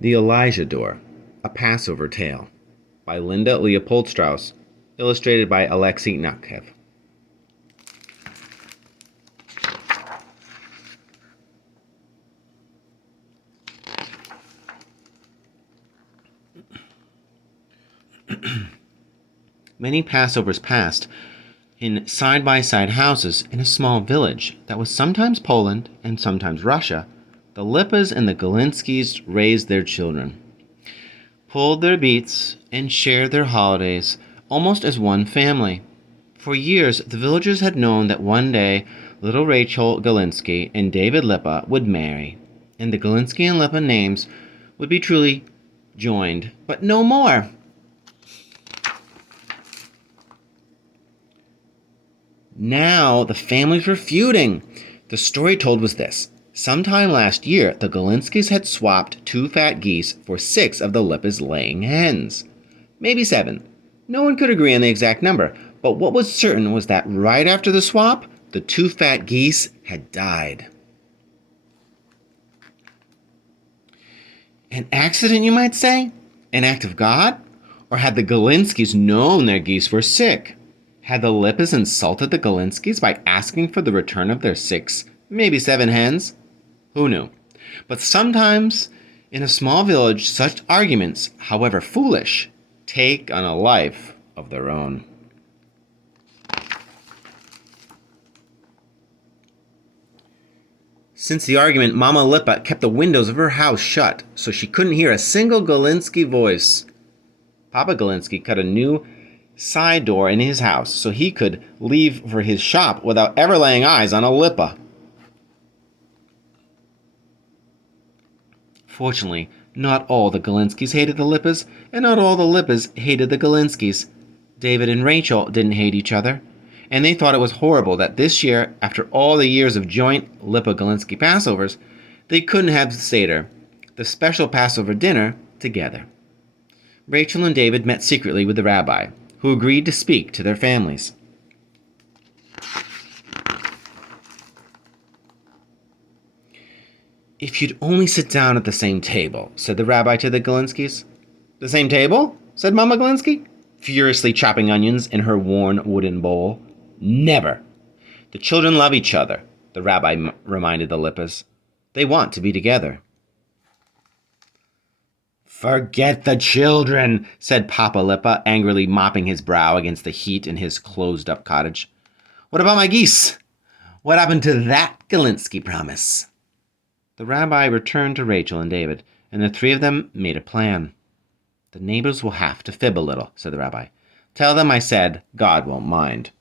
The Elijah Door, A Passover Tale, by Linda Leopold Strauss, illustrated by Alexei Nakhev. Many Passovers passed in side-by-side houses in a small village that was sometimes Poland and sometimes Russia. The Lipas and the Galinskys raised their children, pulled their beets, and shared their holidays almost as one family. For years, the villagers had known that one day little Rachel Galinsky and David Lipa would marry, and the Galinsky and Lipa names would be truly joined, but no more. Now the families were feuding. The story told was this. Sometime last year, the Galinskys had swapped 2 fat geese for 6 of the Lipas' laying hens. Maybe 7. No one could agree on the exact number, but what was certain was that right after the swap, the 2 fat geese had died. An accident, you might say? An act of God? Or had the Galinskys known their geese were sick? Had the Lipas insulted the Galinskys by asking for the return of their 6, maybe 7 hens? Who knew? But sometimes, in a small village, such arguments, however foolish, take on a life of their own. Since the argument, Mama Lipa kept the windows of her house shut, so she couldn't hear a single Galinsky voice. Papa Galinsky cut a new side door in his house so he could leave for his shop without ever laying eyes on a Lipa. Fortunately, not all the Galinskys hated the Lipas, and not all the Lipas hated the Galinskys. David and Rachel didn't hate each other, and they thought it was horrible that this year, after all the years of joint Lipa-Galinsky Passovers, they couldn't have Seder, the special Passover dinner, together. Rachel and David met secretly with the rabbi, who agreed to speak to their families. "If you'd only sit down at the same table," said the rabbi to the Galinskys. "The same table?" said Mama Galinsky, furiously chopping onions in her worn wooden bowl. "Never! The children love each other," the rabbi reminded the Lipas. "They want to be together." "Forget the children," said Papa Lipa, angrily mopping his brow against the heat in his closed-up cottage. "What about my geese? What happened to that Galinsky promise?" The rabbi returned to Rachel and David, and the 3 of them made a plan. "The neighbors will have to fib a little," said the rabbi. "Tell them I said God won't mind."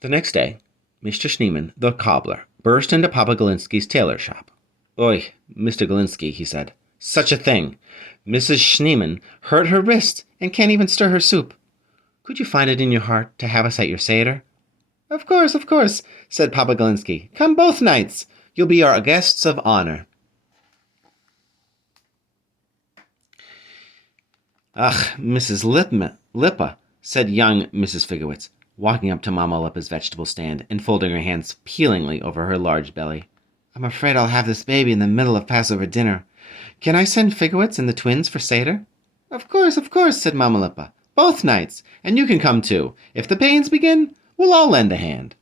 The next day, Mr. Schneeman, the cobbler, burst into Papa Galinsky's tailor shop. "Oi, Mr. Galinsky," he said. "Such a thing. Mrs. Schneeman hurt her wrist and can't even stir her soup. Could you find it in your heart to have us at your Seder?" Of course," said Papa Galinsky. "Come both nights. You'll be our guests of honor." "Ach, Mrs. Lipa," said young Mrs. Figowitz, walking up to Mama Lipa's vegetable stand and folding her hands peelingly over her large belly. "I'm afraid I'll have this baby in the middle of Passover dinner. Can I send Figowitz and the twins for Seder?" Of course," said Mama Lipa. "Both nights, and you can come too. If the pains begin, we'll all lend a hand."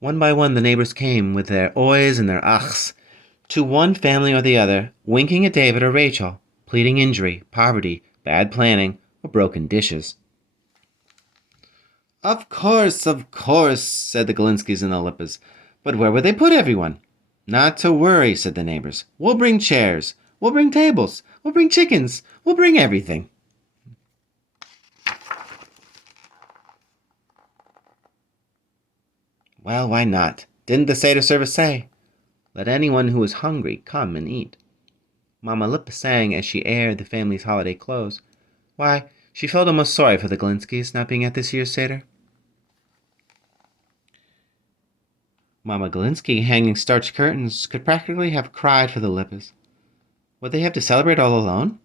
One by one the neighbors came with their oys and their achs, to one family or the other, winking at David or Rachel, pleading injury, poverty, bad planning, or broken dishes. Of course," said the Galinskys and the Lipas. "But where would they put everyone?" "Not to worry," said the neighbors. "We'll bring chairs. We'll bring tables. We'll bring chickens. We'll bring everything." Well, why not? Didn't the Seder service say, "Let anyone who is hungry come and eat"? Mama Lipa sang as she aired the family's holiday clothes. Why, she felt almost sorry for the Galinskys not being at this year's Seder. Mama Galinsky, hanging starched curtains, could practically have cried for the Lipas. Would they have to celebrate all alone?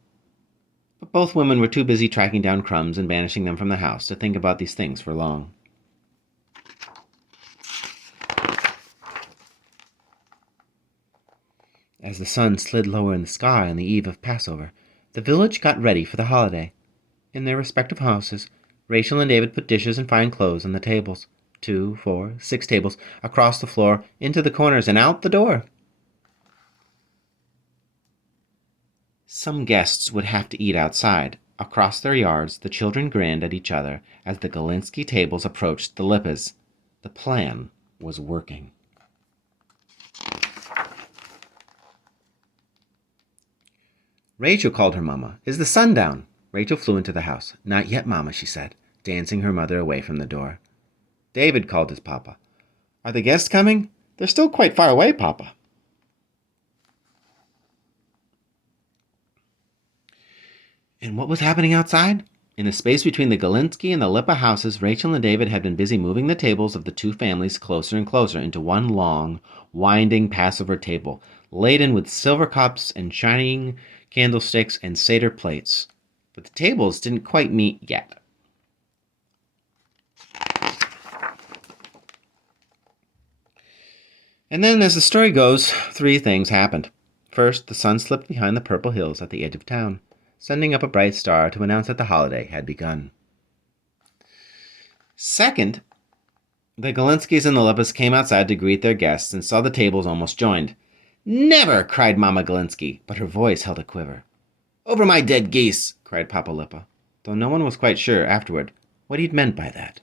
But both women were too busy tracking down crumbs and banishing them from the house to think about these things for long. As the sun slid lower in the sky on the eve of Passover, the village got ready for the holiday. In their respective houses, Rachel and David put dishes and fine clothes on the tables, 2, 4, 6 tables, across the floor, into the corners, and out the door. Some guests would have to eat outside. Across their yards, the children grinned at each other as the Galinsky tables approached the Lippas. The plan was working. Rachel called her Mama. "Is the sun down?" Rachel flew into the house. "Not yet, Mama," she said, dancing her mother away from the door. David called his papa. "Are the guests coming?" "They're still quite far away, Papa." And what was happening outside? In the space between the Galinsky and the Lipa houses, Rachel and David had been busy moving the tables of the two families closer and closer into one long, winding Passover table, laden with silver cups and shining candlesticks and Seder plates. But the tables didn't quite meet yet. And then, as the story goes, 3 things happened. First, the sun slipped behind the purple hills at the edge of town, sending up a bright star to announce that the holiday had begun. Second, the Galinskys and the Lipas came outside to greet their guests and saw the tables almost joined. "Never!" cried Mama Galinsky, but her voice held a quiver. "Over my dead geese!" cried Papa Lipa, though no one was quite sure afterward what he'd meant by that.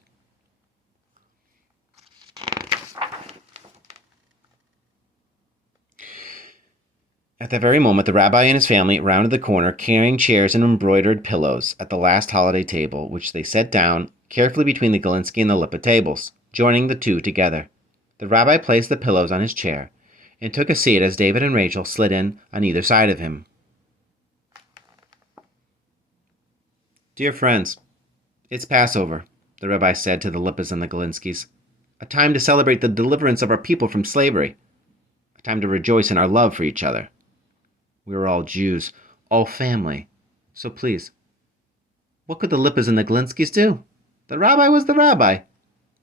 At that very moment, the rabbi and his family rounded the corner, carrying chairs and embroidered pillows at the last holiday table, which they set down carefully between the Galinsky and the Lipa tables, joining the two together. The rabbi placed the pillows on his chair and took a seat as David and Rachel slid in on either side of him. "Dear friends, it's Passover," the rabbi said to the Lipas and the Galinskys. "A time to celebrate the deliverance of our people from slavery. A time to rejoice in our love for each other. We are all Jews, all family. So please, what could the Lipas and the Galinskys do? The rabbi was the rabbi,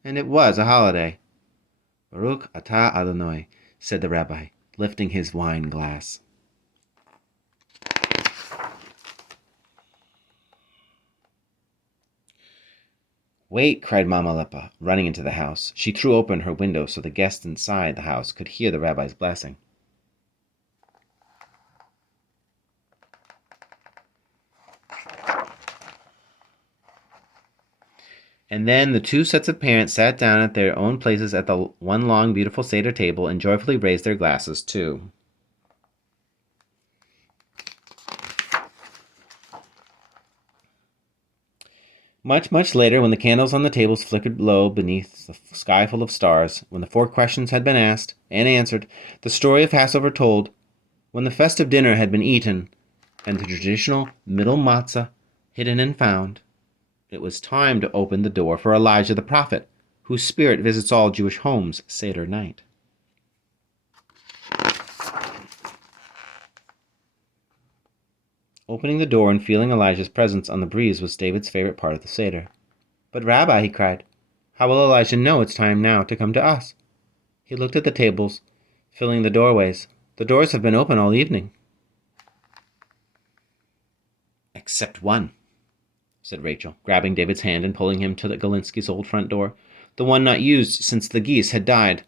and it was a holiday." "Baruch atah Adonai," said the rabbi, lifting his wine glass. "Wait," cried Mama Lipa, running into the house. She threw open her window so the guests inside the house could hear the rabbi's blessing. And then the 2 sets of parents sat down at their own places at the one long, beautiful Seder table and joyfully raised their glasses, too. Much, much later, when the candles on the tables flickered low beneath the sky full of stars, when the 4 questions had been asked and answered, the story of Passover told, when the festive dinner had been eaten, and the traditional middle matzah hidden and found, it was time to open the door for Elijah the prophet, whose spirit visits all Jewish homes Seder night. Opening the door and feeling Elijah's presence on the breeze was David's favorite part of the Seder. "But Rabbi," he cried, "how will Elijah know it's time now to come to us?" He looked at the tables, filling the doorways. "The doors have been open all evening." "Except one," said Rachel, grabbing David's hand and pulling him to the Galinskys' old front door, the one not used since the geese had died.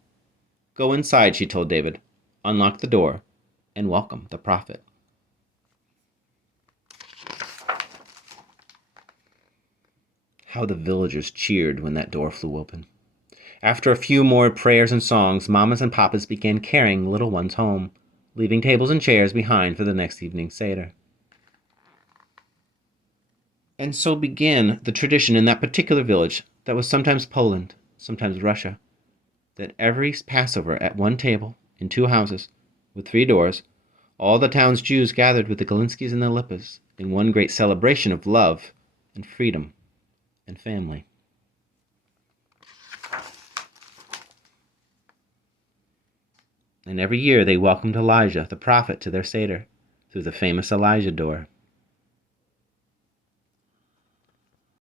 "Go inside," she told David, "unlock the door, and welcome the prophet." How the villagers cheered when that door flew open. After a few more prayers and songs, mamas and papas began carrying little ones home, leaving tables and chairs behind for the next evening's Seder. And so began the tradition in that particular village that was sometimes Poland, sometimes Russia, that every Passover at one table, in 2 houses, with 3 doors, all the town's Jews gathered with the Galinskys and the Lipas in one great celebration of love and freedom and family. And every year they welcomed Elijah, the prophet, to their Seder through the famous Elijah door.